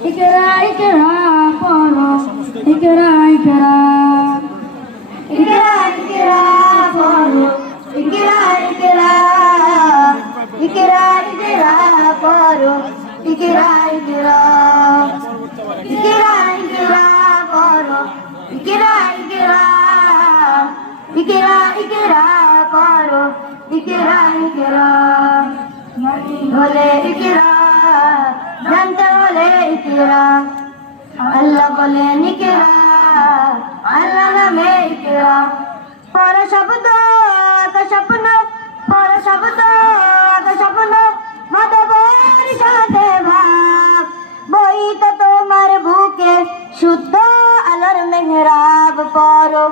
ইকরা ইকরা পড়ো ইকরা ইকরা ইকরা ইকরা পড়ো ইকরা ইকরা ইকরা ইকরা পড়ো ইকরা ইকরা ইকরা ইকরা পড়ো ইকরা ইকরা ইকরা ইকরা পড়ো ইকরা ইকরা হলে ইকরা জানতে হলে ইকরা আল্লাহ বলেন ইকরা আল্লাহ নামে ইকরা পড়ো শব্দ আকা স্বপ্ন পড়ো শব্দ আকা স্বপ্ন মাধবের সাথে ভাব বইটা তোমার বুকে শুদ্ধ আলোর মেহরাব পড়ো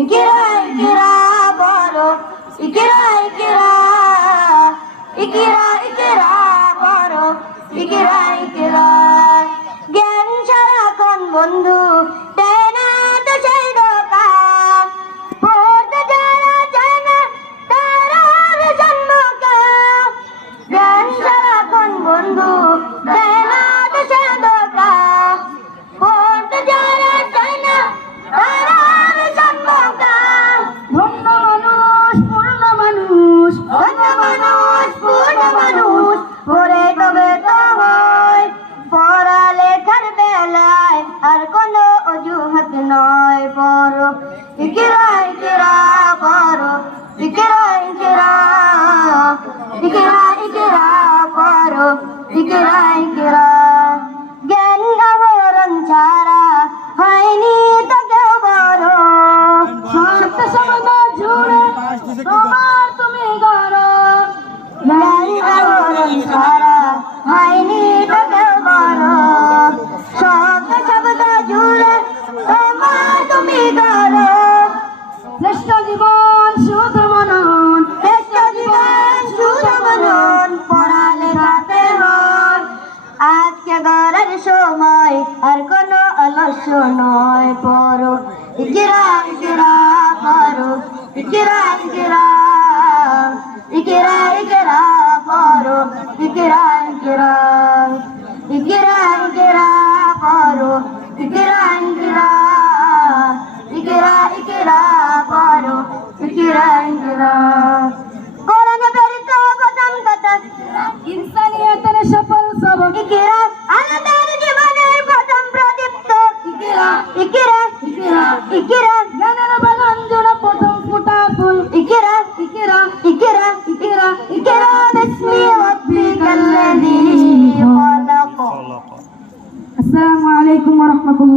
ইকরা ইকরা পড়ো ইকরা ইকরা ইকরা ইকরা পড়ো ইকরা ইকরা জ্ঞান সারাক্ষণ বন্ধু তেনা তো সেই দোকান পড়তে যারা যায় না তারা জন্মকা জ্ঞান সারাক্ষণ বন্ধু তেনা তো সেই দোকান পড়তে যারা যায় না তারা জন্মকা ধন্য মানুষ পূর্ণ মানুষ ধন্য মানুষ পূর্ণ মানুষ পড়ে তবে তো হয় পড়ালেখার বেলায় আর কোনো অজুহাত নয় পড়ো ইকরা ইকরা পড়ো ইকরা ইকরা ইকরা ইকরা পড়ো ইকরা ইকরা জ্ঞান আবরণ ছাড়া হয়নি তো কেউ বড় সত্য শব্দ জুড়ে তোমার তুমি গড় জ্ঞান আবরণ ছাড়া হয়নি তো কেউ বড় সত্য শব্দ জুড়ে তোমার তুমি গড় শ্রেষ্ঠ জীবন শুদ্ধ মনন শ্রেষ্ঠ জীবন শুদ্ধ মনন পড়ালেখাতে হন আজকে গড়ার সময় আর কোনো অলস্য নয় পড়ো ইকরা ইকরা পড়ো ইকরা ইকরা ইকরা ইকরা পড়ো ইকরা ইকরা ইকরা ইকরা পড়ো ইকরা ইকরা ইকরা ইকরা পড়ো ইকরা ইকরা কোরআনে প্রেরিত প্রথম কথা ইনসানিয়তের সফল সবক ইকরা আমাদের জীবনের প্রথম প্রদীপ্ত ইকরা ইকরা ইকরা ইকরা জ্ঞানের বাগান জোড়া প্রথম ফুটা ফুল ইকরা ইকরা ইকরা ইকরা ইকরা বিসমি রাব্বিকাল্লাযী খলাক আসসালামু আলাইকুম ওয়া রাহমাতুল্লাহ।